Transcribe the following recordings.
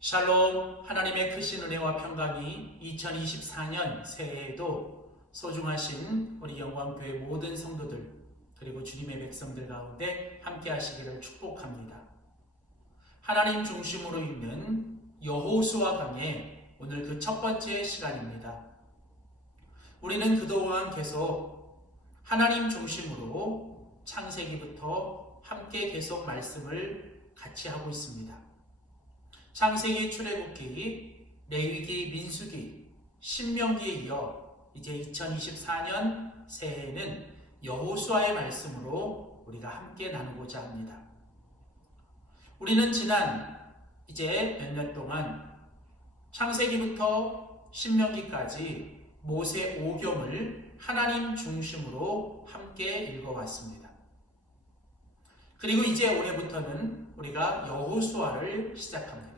샬롬, 하나님의 크신 은혜와 평강이 2024년 새해에도 소중하신 우리 영광교회 모든 성도들 그리고 주님의 백성들 가운데 함께 하시기를 축복합니다. 하나님 중심으로 있는 여호수아 강의 오늘 그 첫 번째 시간입니다. 우리는 그동안 계속 하나님 중심으로 창세기부터 함께 계속 말씀을 같이 하고 있습니다. 창세기, 출애굽기, 레위기, 민수기, 신명기에 이어 이제 2024년 새해에는 여호수아의 말씀으로 우리가 함께 나누고자 합니다. 우리는 지난 이제 몇 년 동안 창세기부터 신명기까지 모세 오경을 하나님 중심으로 함께 읽어왔습니다. 그리고 이제 올해부터는 우리가 여호수아를 시작합니다.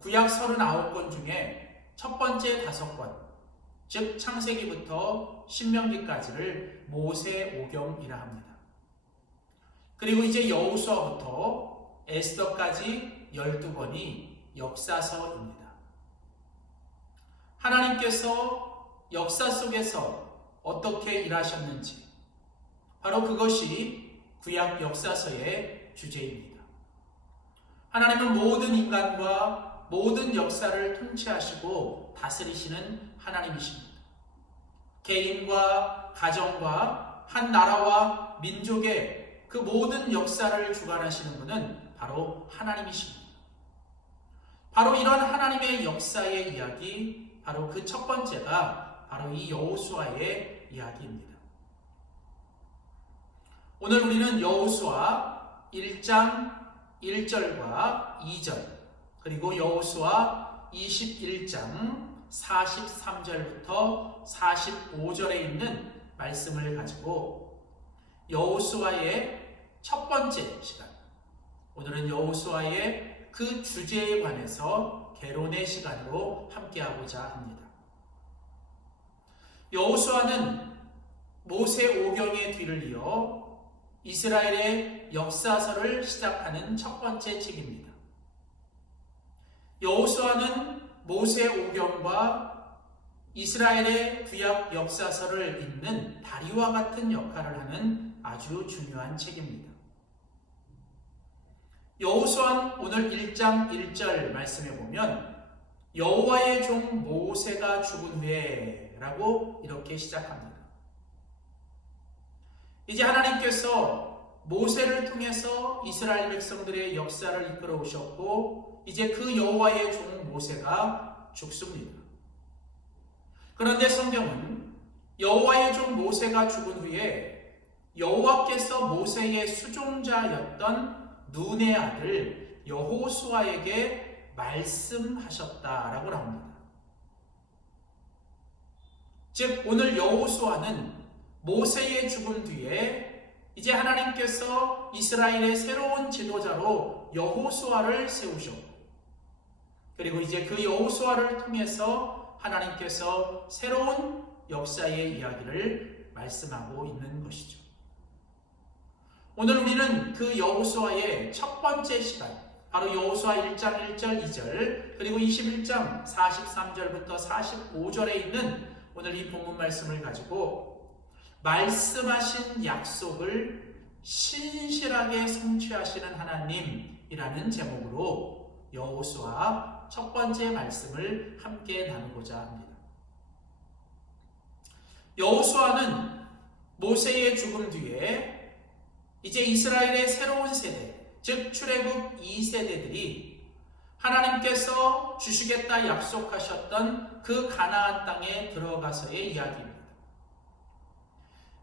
구약 39권 중에 첫 번째 5권, 즉 창세기부터 신명기까지를 모세 오경이라 합니다. 그리고 이제 여호수아부터 에스더까지 12권이 역사서입니다. 하나님께서 역사 속에서 어떻게 일하셨는지 바로 그것이 구약 역사서의 주제입니다. 하나님은 모든 인간과 모든 역사를 통치하시고 다스리시는 하나님이십니다. 개인과 가정과 한 나라와 민족의 그 모든 역사를 주관하시는 분은 바로 하나님이십니다. 바로 이런 하나님의 역사의 이야기, 바로 그 첫 번째가 바로 이 여호수아의 이야기입니다. 오늘 우리는 여호수아 1장 1절과 2절 그리고 여호수아 21장 43절부터 45절에 있는 말씀을 가지고 여호수아의 첫 번째 시간, 오늘은 여호수아의 그 주제에 관해서 개론의 시간으로 함께하고자 합니다. 여호수아는 모세 오경의 뒤를 이어 이스라엘의 역사서를 시작하는 첫 번째 책입니다. 여호수아는 모세 오경과 이스라엘의 구약 역사서를 잇는 다리와 같은 역할을 하는 아주 중요한 책입니다. 여호수아는 오늘 1장 1절 말씀에 보면 여호와의 종 모세가 죽은 후에 라고 이렇게 시작합니다. 이제 하나님께서 모세를 통해서 이스라엘 백성들의 역사를 이끌어 오셨고 이제 그 여호와의 종 모세가 죽습니다. 그런데 성경은 여호와의 종 모세가 죽은 후에 여호와께서 모세의 수종자였던 눈의 아들 여호수아에게 말씀하셨다라고 합니다. 즉 오늘 여호수아는 모세의 죽음 뒤에 이제 하나님께서 이스라엘의 새로운 지도자로 여호수아를 세우셨고 그리고 이제 그 여호수아를 통해서 하나님께서 새로운 역사의 이야기를 말씀하고 있는 것이죠. 오늘 우리는 그 여호수아의 첫 번째 시간, 바로 여호수아 1장 1절 2절 그리고 21장 43절부터 45절에 있는 오늘 이 본문 말씀을 가지고 말씀하신 약속을 신실하게 성취하시는 하나님이라는 제목으로 여호수아 첫 번째 말씀을 함께 나누고자 합니다. 여호수아는 모세의 죽음 뒤에 이제 이스라엘의 새로운 세대, 즉 출애굽 2세대들이 하나님께서 주시겠다 약속하셨던 그 가나안 땅에 들어가서의 이야기입니다.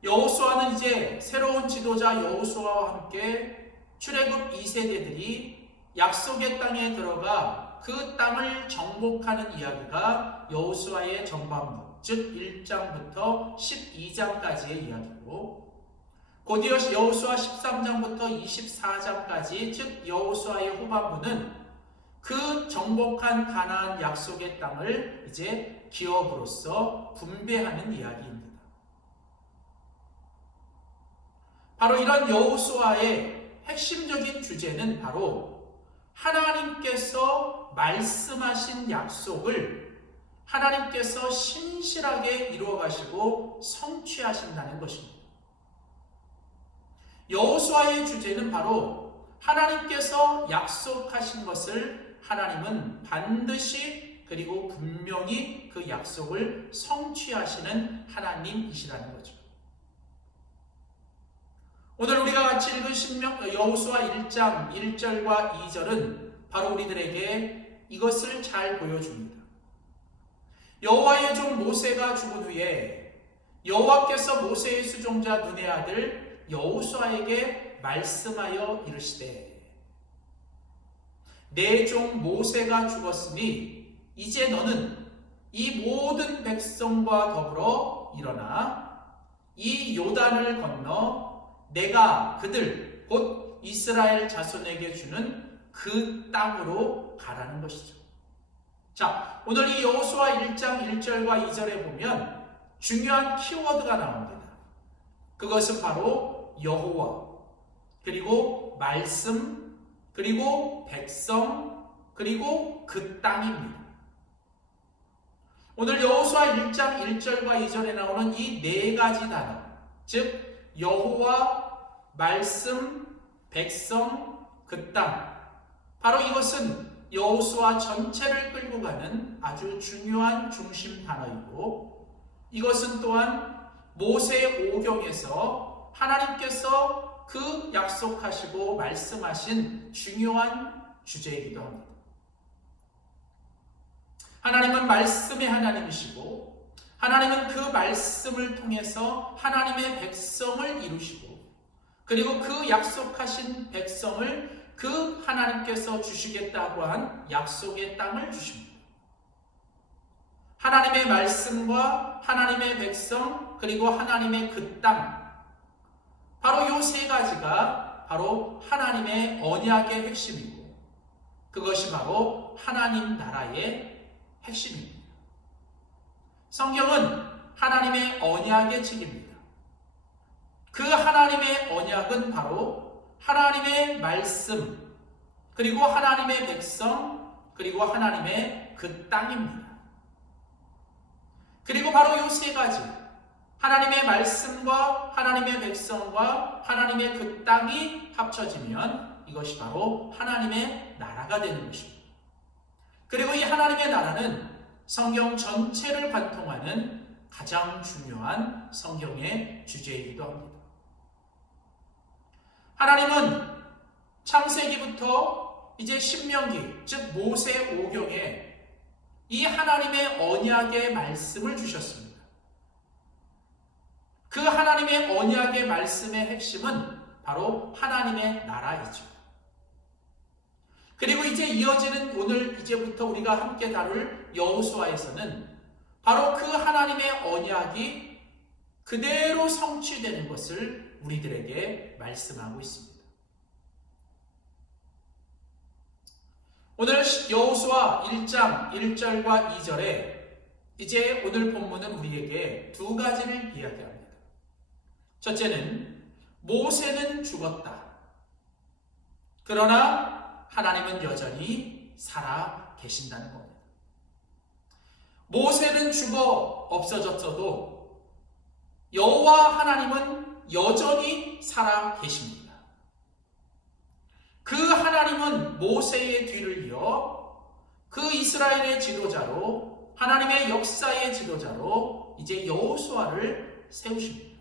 여호수아는 이제 새로운 지도자 여호수아와 함께 출애굽 2세대들이 약속의 땅에 들어가 그 땅을 정복하는 이야기가 여호수아의 전반부, 즉 1장부터 12장까지의 이야기고 곧이어 여호수아 13장부터 24장까지 즉 여호수아의 후반부는 그 정복한 가나안 약속의 땅을 이제 기업으로서 분배하는 이야기입니다. 바로 이런 여호수아의 핵심적인 주제는 바로 하나님께서 말씀하신 약속을 하나님께서 신실하게 이루어 가시고 성취하신다는 것입니다. 여호수아의 주제는 바로 하나님께서 약속하신 것을 하나님은 반드시 그리고 분명히 그 약속을 성취하시는 하나님이시라는 거죠. 오늘 우리가 같이 읽은 여호수아 1장 1절과 2절은 바로 우리들에게 이것을 잘 보여줍니다. 여호와의 종 모세가 죽은 후에 여호와께서 모세의 수종자 눈의 아들 여호수아에게 말씀하여 이르시되 내 종 모세가 죽었으니 이제 너는 이 모든 백성과 더불어 일어나 이 요단을 건너 내가 그들 곧 이스라엘 자손에게 주는 그 땅으로 가라는 것이죠. 자, 오늘 이 여호수아 1장 1절과 2절에 보면 중요한 키워드가 나옵니다. 그것은 바로 여호와, 그리고 말씀, 그리고 백성, 그리고 그 땅입니다. 오늘 여호수아 1장 1절과 2절에 나오는 이 네 가지 단어, 즉 여호와, 말씀, 백성, 그 땅, 바로 이것은 여호수아 전체를 끌고 가는 아주 중요한 중심 단어이고, 이것은 또한 모세 오경에서 하나님께서 그 약속하시고 말씀하신 중요한 주제이기도 합니다. 하나님은 말씀의 하나님이시고 하나님은 그 말씀을 통해서 하나님의 백성을 이루시고 그리고 그 약속하신 백성을 그 하나님께서 주시겠다고 한 약속의 땅을 주십니다. 하나님의 말씀과 하나님의 백성 그리고 하나님의 그 땅, 바로 이 세 가지가 바로 하나님의 언약의 핵심이고 그것이 바로 하나님 나라의 핵심입니다. 성경은 하나님의 언약의 책입니다. 그 하나님의 언약은 바로 하나님의 말씀, 그리고 하나님의 백성, 그리고 하나님의 그 땅입니다. 그리고 바로 이 세 가지, 하나님의 말씀과 하나님의 백성과 하나님의 그 땅이 합쳐지면 이것이 바로 하나님의 나라가 되는 것입니다. 그리고 이 하나님의 나라는 성경 전체를 관통하는 가장 중요한 성경의 주제이기도 합니다. 하나님은 창세기부터 이제 신명기, 즉 모세 오경에 이 하나님의 언약의 말씀을 주셨습니다. 그 하나님의 언약의 말씀의 핵심은 바로 하나님의 나라이죠. 그리고 이제 이어지는 오늘 이제부터 우리가 함께 다룰 여호수아에서는 바로 그 하나님의 언약이 그대로 성취되는 것을 우리들에게 말씀하고 있습니다. 오늘 여호수아 1장 1절과 2절에 이제 오늘 본문은 우리에게 두 가지를 이야기합니다. 첫째는 모세는 죽었다. 그러나 하나님은 여전히 살아 계신다는 겁니다. 모세는 죽어 없어졌어도 여호와 하나님은 여전히 살아 계십니다. 그 하나님은 모세의 뒤를 이어 그 이스라엘의 지도자로 하나님의 역사의 지도자로 이제 여호수아를 세우십니다.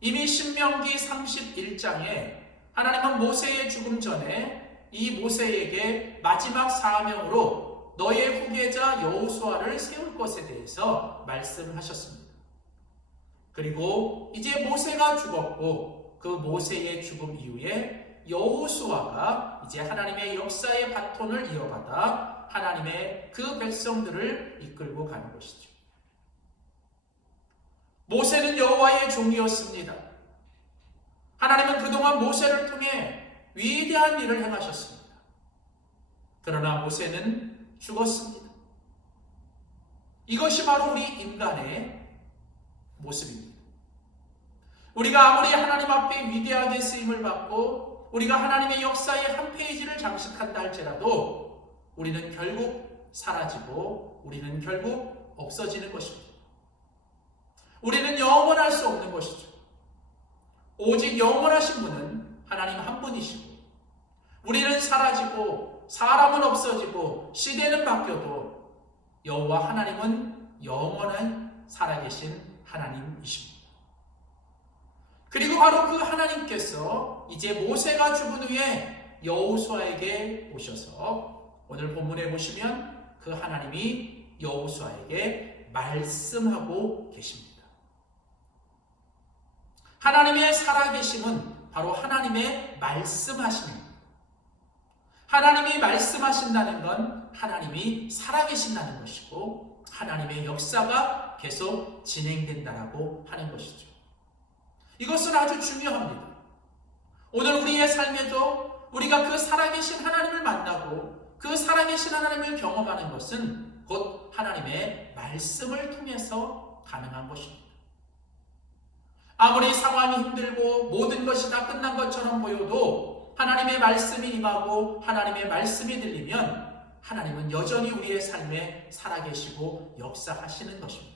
이미 신명기 31장에 하나님은 모세의 죽음 전에 이 모세에게 마지막 사명으로 너의 후계자 여호수아를 세울 것에 대해서 말씀하셨습니다. 그리고 이제 모세가 죽었고 그 모세의 죽음 이후에 여호수아가 이제 하나님의 역사의 바톤을 이어받아 하나님의 그 백성들을 이끌고 가는 것이죠. 모세는 여호와의 종이었습니다. 하나님은 그동안 모세를 통해 위대한 일을 행하셨습니다. 그러나 모세는 죽었습니다. 이것이 바로 우리 인간의 모습입니다. 우리가 아무리 하나님 앞에 위대하게 쓰임을 받고 우리가 하나님의 역사의 한 페이지를 장식한다 할지라도 우리는 결국 사라지고 우리는 결국 없어지는 것입니다. 우리는 영원할 수 없는 것이죠. 오직 영원하신 분은 하나님 한 분이시고 우리는 사라지고 사람은 없어지고 시대는 바뀌어도 여호와 하나님은 영원한 살아계신 하나님이십니다. 그리고 바로 그 하나님께서 이제 모세가 죽은 후에 여호수아에게 오셔서 오늘 본문에 보시면 그 하나님이 여호수아에게 말씀하고 계십니다. 하나님의 살아계심은 바로 하나님의 말씀하심입니다. 하나님이 말씀하신다는 건 하나님이 살아계신다는 것이고 하나님의 역사가 계속 진행된다라고 하는 것이죠. 이것은 아주 중요합니다. 오늘 우리의 삶에도 우리가 그 살아계신 하나님을 만나고 그 살아계신 하나님을 경험하는 것은 곧 하나님의 말씀을 통해서 가능한 것입니다. 아무리 상황이 힘들고 모든 것이 다 끝난 것처럼 보여도 하나님의 말씀이 임하고 하나님의 말씀이 들리면 하나님은 여전히 우리의 삶에 살아계시고 역사하시는 것입니다.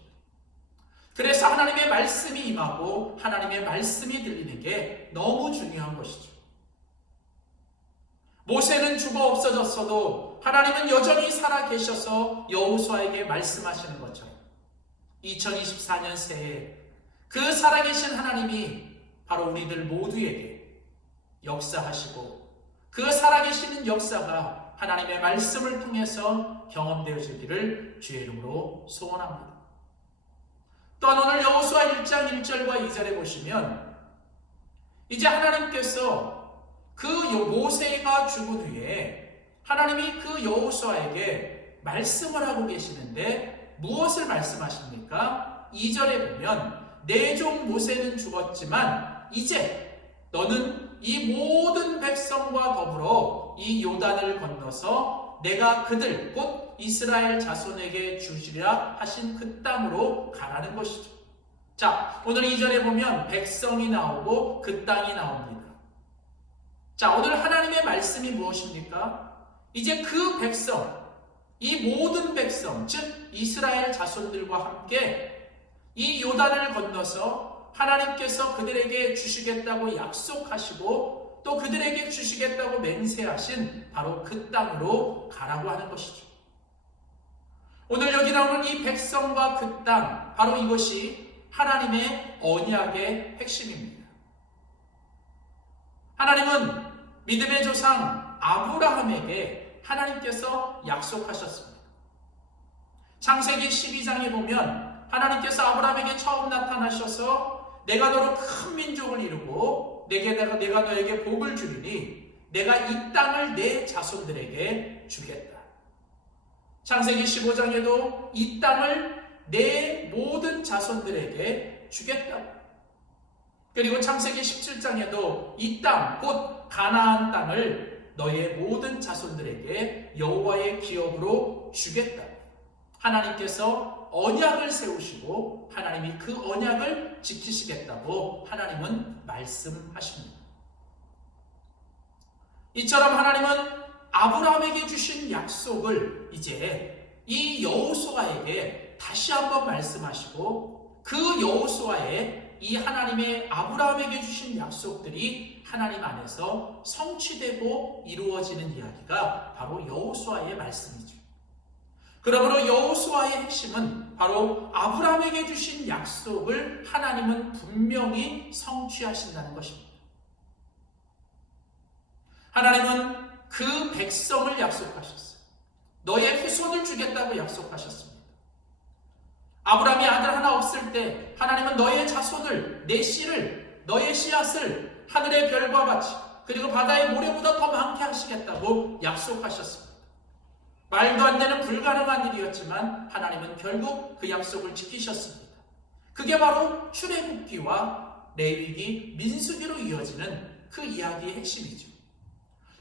그래서 하나님의 말씀이 임하고 하나님의 말씀이 들리는 게 너무 중요한 것이죠. 모세는 죽어 없어졌어도 하나님은 여전히 살아계셔서 여호수아에게 말씀하시는 것처럼 2024년 새해 그 살아계신 하나님이 바로 우리들 모두에게 역사하시고 그 살아계시는 역사가 하나님의 말씀을 통해서 경험되어지기를 주의 이름으로 소원합니다. 또한 오늘 여호수아 1장 1절과 2절에 보시면 이제 하나님께서 그 모세가 죽은 후에 하나님이 그 여호수아에게 말씀을 하고 계시는데 무엇을 말씀하십니까? 2절에 보면 내 종 모세는 죽었지만 이제 너는 이 모든 백성과 더불어 이 요단을 건너서 내가 그들 곧 이스라엘 자손에게 주시리라 하신 그 땅으로 가라는 것이죠. 자, 오늘 2절에 보면 백성이 나오고 그 땅이 나옵니다. 자, 오늘 하나님의 말씀이 무엇입니까? 이제 그 백성, 이 모든 백성, 즉 이스라엘 자손들과 함께 이 요단을 건너서 하나님께서 그들에게 주시겠다고 약속하시고 또 그들에게 주시겠다고 맹세하신 바로 그 땅으로 가라고 하는 것이죠. 오늘 여기 나오는 이 백성과 그 땅, 바로 이것이 하나님의 언약의 핵심입니다. 하나님은 믿음의 조상 아브라함에게 하나님께서 약속하셨습니다. 창세기 12장에 보면 하나님께서 아브라함에게 처음 나타나셔서 내가 너로 큰 민족을 이루고 내가 너에게 복을 주리니 내가 이 땅을 내 자손들에게 주겠다. 창세기 15장에도 이 땅을 내 모든 자손들에게 주겠다. 그리고 창세기 17장에도 이 땅, 곧 가나안 땅을 너의 모든 자손들에게 여호와의 기업으로 주겠다. 하나님께서 언약을 세우시고 하나님이 그 언약을 지키시겠다고 하나님은 말씀하십니다. 이처럼 하나님은 아브라함에게 주신 약속을 이제 이 여호수아에게 다시 한번 말씀하시고 그 여호수아의 이 하나님의 아브라함에게 주신 약속들이 하나님 안에서 성취되고 이루어지는 이야기가 바로 여호수아의 말씀이죠. 그러므로 여호수아의 핵심은 바로 아브라함에게 주신 약속을 하나님은 분명히 성취하신다는 것입니다. 하나님은 그 백성을 약속하셨어요. 너의 후손을 주겠다고 약속하셨습니다. 아브라함이 아들 하나 없을 때 하나님은 너의 자손을, 내 씨를, 너의 씨앗을 하늘의 별과 같이 그리고 바다의 모래보다 더 많게 하시겠다고 약속하셨습니다. 말도 안 되는 불가능한 일이었지만 하나님은 결국 그 약속을 지키셨습니다. 그게 바로 출애굽기와 레위기, 민수기로 이어지는 그 이야기의 핵심이죠.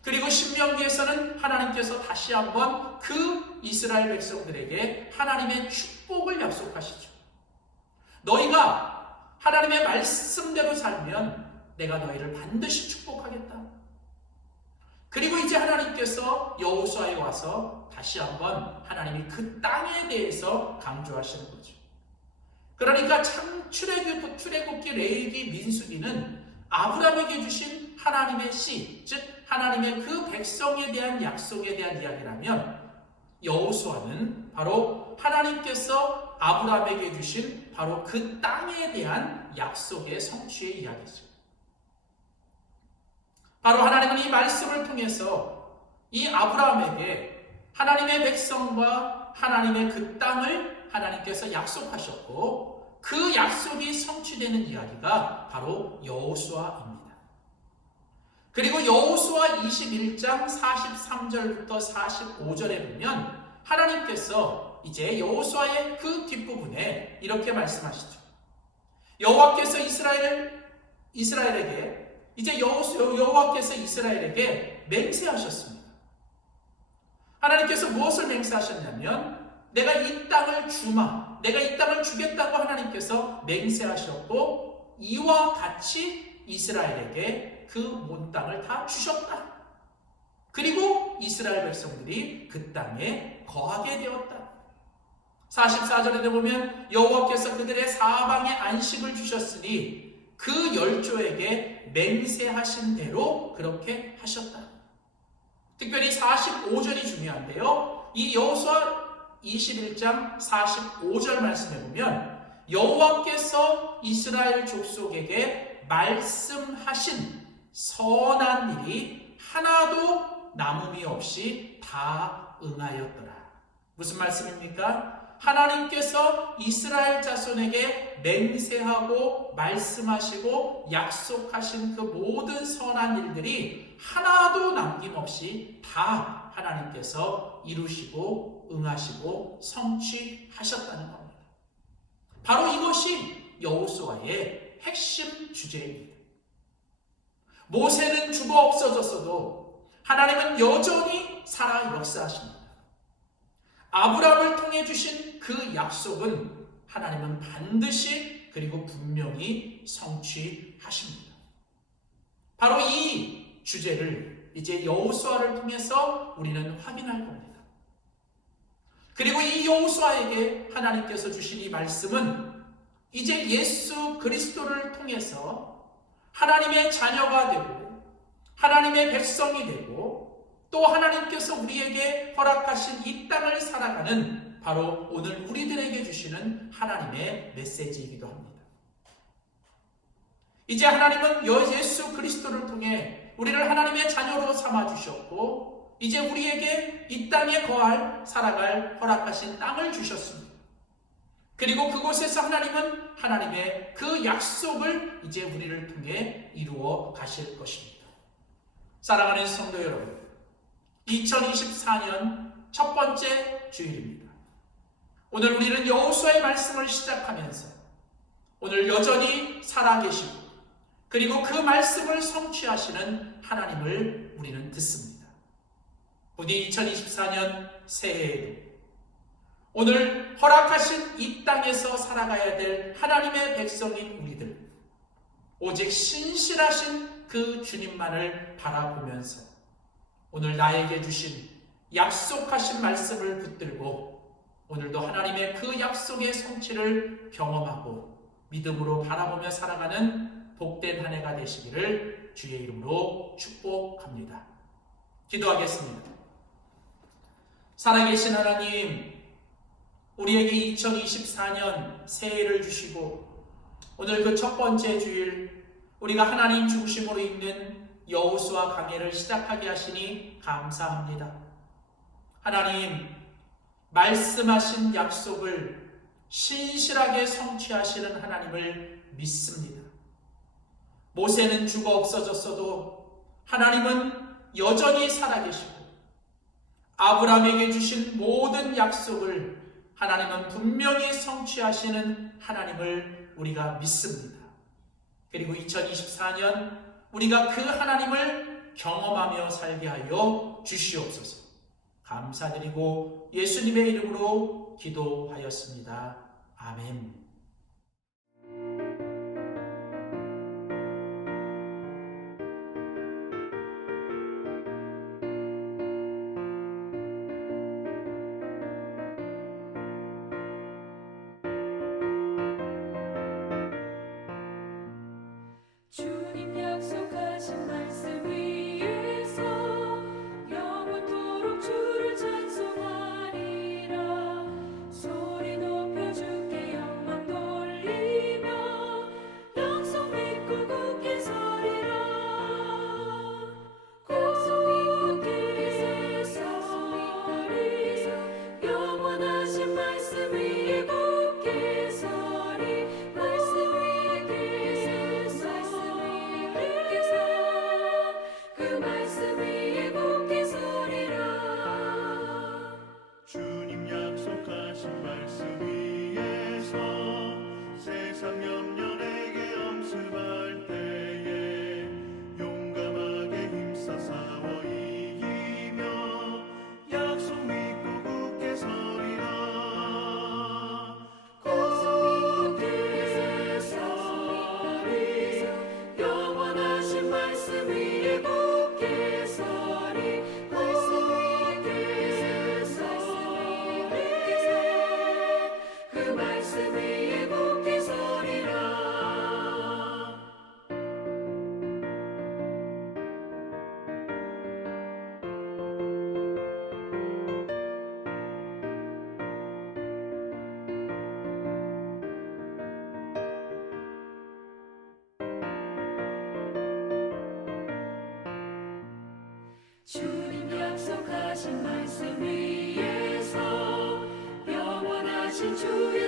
그리고 신명기에서는 하나님께서 다시 한번 그 이스라엘 백성들에게 하나님의 축복을 약속하시죠. 너희가 하나님의 말씀대로 살면 내가 너희를 반드시 축복하겠다. 그리고 이제 하나님께서 여호수아에 와서 다시 한번 하나님이 그 땅에 대해서 강조하시는 거죠. 그러니까 참 출애굽기, 레위기, 민수기는 아브라함에게 주신 하나님의 씨, 즉 하나님의 그 백성에 대한 약속에 대한 이야기라면, 여호수아는 바로 하나님께서 아브라함에게 주신 바로 그 땅에 대한 약속의 성취의 이야기죠. 바로 하나님은 이 말씀을 통해서 이 아브라함에게 하나님의 백성과 하나님의 그 땅을 하나님께서 약속하셨고, 그 약속이 성취되는 이야기가 바로 여호수아입니다. 그리고 여호수아 21장 43절부터 45절에 보면 하나님께서 이제 여호수아의 그 뒷부분에 이렇게 말씀하시죠. 여호와께서 이스라엘에게 이제 여호와께서 이스라엘에게 맹세하셨습니다. 하나님께서 무엇을 맹세하셨냐면, 내가 이 땅을 내가 이 땅을 주겠다고 하나님께서 맹세하셨고, 이와 같이 이스라엘에게 그 온 땅을 다 주셨다. 그리고 이스라엘 백성들이 그 땅에 거하게 되었다. 44절에 보면 여호와께서 그들의 사방에 안식을 주셨으니 그 열조에게 맹세하신 대로 그렇게 하셨다. 특별히 45절이 중요한데요. 이 여호수아 21장 45절 말씀에 보면 여호와께서 이스라엘 족속에게 말씀하신 선한 일이 하나도 남음이 없이 다 응하였더라. 무슨 말씀입니까? 하나님께서 이스라엘 자손에게 맹세하고 말씀하시고 약속하신 그 모든 선한 일들이 하나도 남김없이 다 하나님께서 이루시고 응하시고 성취하셨다는 겁니다. 바로 이것이 여호수아의 핵심 주제입니다. 모세는 죽어 없어졌어도 하나님은 여전히 살아 역사하십니다. 아브라함을 통해 주신 그 약속은 하나님은 반드시 그리고 분명히 성취하십니다. 바로 이 주제를 이제 여호수아를 통해서 우리는 확인할 겁니다. 그리고 이 여호수아에게 하나님께서 주신 이 말씀은 이제 예수 그리스도를 통해서 하나님의 자녀가 되고 하나님의 백성이 되고 또 하나님께서 우리에게 허락하신 이 땅을 살아가는 바로 오늘 우리들에게 주시는 하나님의 메시지이기도 합니다. 이제 하나님은 예수 그리스도를 통해 우리를 하나님의 자녀로 삼아주셨고 이제 우리에게 이 땅에 살아갈 허락하신 땅을 주셨습니다. 그리고 그곳에서 하나님은 하나님의 그 약속을 이제 우리를 통해 이루어 가실 것입니다. 사랑하는 성도 여러분, 2024년 첫 번째 주일입니다. 오늘 우리는 여호수아의 말씀을 시작하면서 오늘 여전히 살아계시고 그리고 그 말씀을 성취하시는 하나님을 우리는 듣습니다. 부디 2024년 새해에도 오늘 허락하신 이 땅에서 살아가야 될 하나님의 백성인 우리들, 오직 신실하신 그 주님만을 바라보면서 오늘 나에게 주신 약속하신 말씀을 붙들고 오늘도 하나님의 그 약속의 성취를 경험하고 믿음으로 바라보며 살아가는 복된 한 해가 되시기를 주의 이름으로 축복합니다. 기도하겠습니다. 살아계신 하나님, 우리에게 2024년 새해를 주시고 오늘 그 첫 번째 주일 우리가 하나님 중심으로 읽는 여호수아 강해를 시작하게 하시니 감사합니다. 하나님, 말씀하신 약속을 신실하게 성취하시는 하나님을 믿습니다. 모세는 죽어 없어졌어도 하나님은 여전히 살아계시고 아브라함에게 주신 모든 약속을 하나님은 분명히 성취하시는 하나님을 우리가 믿습니다. 그리고 2024년 우리가 그 하나님을 경험하며 살게 하여 주시옵소서. 감사드리고 예수님의 이름으로 기도하였습니다. 아멘. 주님 약속하신 말씀 위에서 영원하신 주의